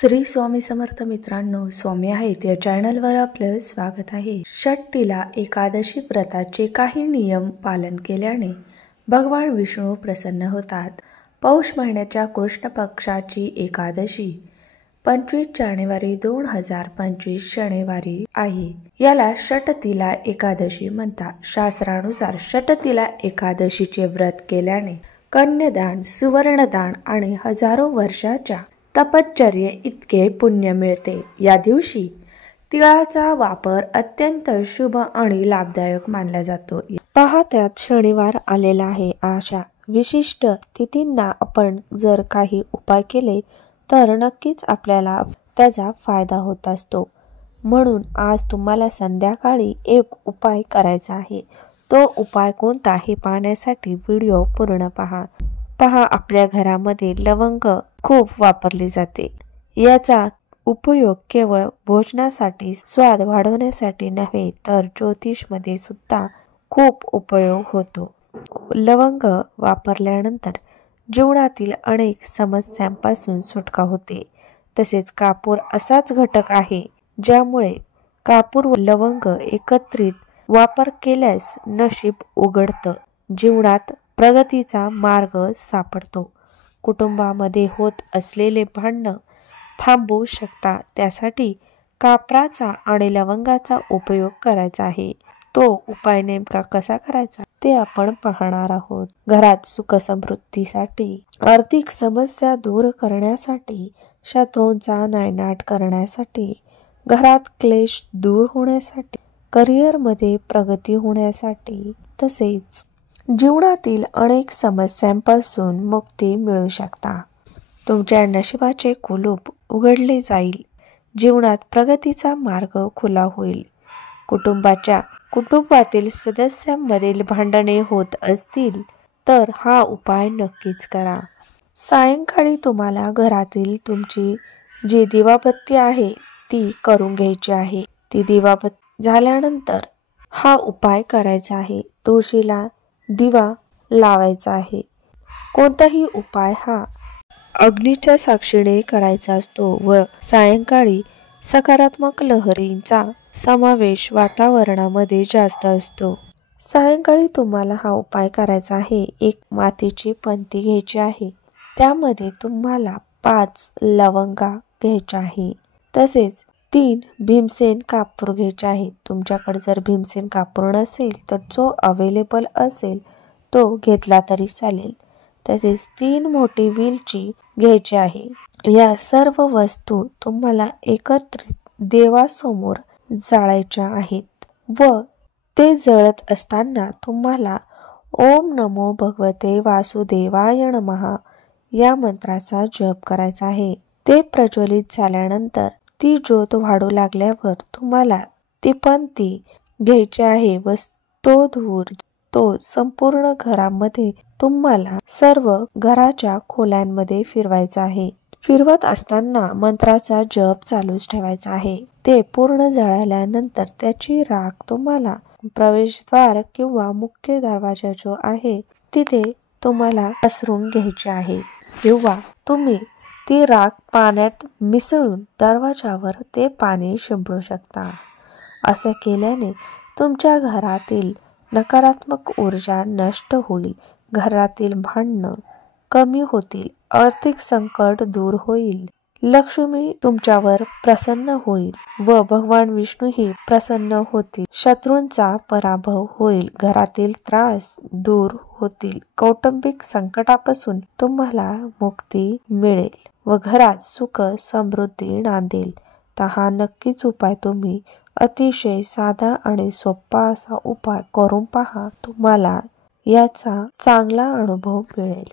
श्री स्वामी समर्थ मित्रांनो, स्वामी आहेत या चॅनलवर आपलं स्वागत आहे। षष्ठीला एकादशी व्रताचे काही नियम पालन केल्याने भगवान विष्णू प्रसन्न होतात। पौष महिन्याच्या कृष्ण पक्षाची एकादशी 25 जानेवारी 2025 शनिवारी आहे। याला षष्ठीला एकादशी म्हणतात। शास्त्रानुसार षष्ठीला एकादशीचे व्रत केल्याने कन्यादान, सुवर्णदान आणि हजारो वर्षाच्या तपश्चर्ये इतके पुण्य मिळते। या दिवशी तिळाचा वापर अत्यंत शुभ आणि लाभदायक मानला जातो। पहा, त्यात शनिवार आलेला आहे। अशा विशिष्ट तिथींना आपण जर काही उपाय केले तर नक्कीच आपल्याला त्याचा फायदा होत असतो। म्हणून आज तुम्हाला संध्याकाळी एक उपाय करायचा आहे। तो उपाय कोणता हे पाहण्यासाठी व्हिडिओ पूर्ण पहा। आपल्या घरामध्ये लवंग खूप वापरली जाते। याचा उपयोग केवळ भोजनासाठी, स्वाद वाढवण्यासाठी नव्हे तर ज्योतिषमध्ये सुद्धा खूप उपयोग होतो। लवंग वापरल्यानंतर जीवनातील अनेक समस्यांपासून सुटका होते। तसेच कापूर असाच घटक आहे ज्यामुळे कापूर व लवंग एकत्रित वापर केल्यास नशीब उघडतं, जीवनात प्रगतीचा मार्ग सापडतो। कुटुंबामध्ये होत असलेले भांडण थांबवू शकता, त्यासाठी कापराचा आणि लवंगाचा उपयोग करायचा आहे। तो उपाय नेमका कसा करायचा ते आपण पाहणार आहोत। घरात सुख समृद्धीसाठी, आर्थिक समस्या दूर करण्यासाठी, शत्रूंचा नायनाट करण्यासाठी, घरात क्लेश दूर होण्यासाठी, करिअरमध्ये प्रगती होण्यासाठी, तसेच जीवनातील अनेक समस्यांपासून मुक्ती मिळू शकता। तुमच्या नशिबाचे कुलूप उघडले जाईल, जीवनात प्रगतीचा मार्ग खुला होईल। कुटुंबातील सदस्यांमधील भांडणे होत असतील तर हा उपाय नक्कीच करा। सायंकाळी तुम्हाला घरातील तुमची जी दिवाबत्ती आहे ती करून घ्यायची आहे। ती दिवाबत्ती झाल्यानंतर हा उपाय करायचा आहे। तुळशीला दिवा लावायचा आहे। कोणताही उपाय हा अग्नीच्या साक्षीने करायचा असतो व सायंकाळी सकारात्मक लहरींचा समावेश वातावरणामध्ये जास्त असतो। सायंकाळी तुम्हाला हा उपाय करायचा आहे। एक मातीची पंती घ्यायची आहे, त्यामध्ये तुम्हाला 5 लवंगा घ्यायच्या आहे, तसेच 3 भीमसेन कापूर घ्यायचे आहे। तुमच्याकडे जर भीमसेन कापूर नसेल तर जो अवेलेबल असेल तो घेतला तरी चालेल। तसेच 3 मोठी वेलची घ्यायची आहे। या सर्व वस्तू तुम्हाला एकत्रित देवासमोर जाळायच्या आहेत व ते जळत असताना तुम्हाला ओम नमो भगवते वासुदेवाय नमः या मंत्राचा जप करायचा आहे। ते प्रज्वलित झाल्यानंतर ती ज्योत वाढू लागल्यावर तुम्हाला ती पंती घ्यायची आहे व तो धूर संपूर्ण घरामध्ये तुम्हाला सर्व घराच्या खोल्यांमध्ये फिरवायचा आहे। फिरवत असताना मंत्राचा जप चालूच ठेवायचा आहे। ते पूर्ण जळाल्यानंतर त्याची राख तुम्हाला प्रवेशद्वार किंवा मुख्य दरवाजा जो आहे तिथे तुम्हाला पसरून घ्यायची आहे, किंवा तुम्ही ती राख पाण्यात मिसळून दरवाजावर ते पाणी शिंपडू शकता। असं केल्याने तुमच्या घरातील नकारात्मक ऊर्जा नष्ट होईल, घरातील भांडणं कमी होतील, आर्थिक संकट दूर होईल, लक्ष्मी तुमच्यावर प्रसन्न होईल व भगवान विष्णूही प्रसन्न होतील, शत्रूंचा पराभव होईल, घरातील त्रास दूर होतील, कौटुंबिक संकटापासून तुम्हाला मुक्ती मिळेल व घरात सुख समृद्धी नांदेल। तर हा नक्कीच उपाय तुम्ही अतिशय साधा आणि सोपा असा उपाय करून पहा, तुम्हाला याचा चांगला अनुभव मिळेल।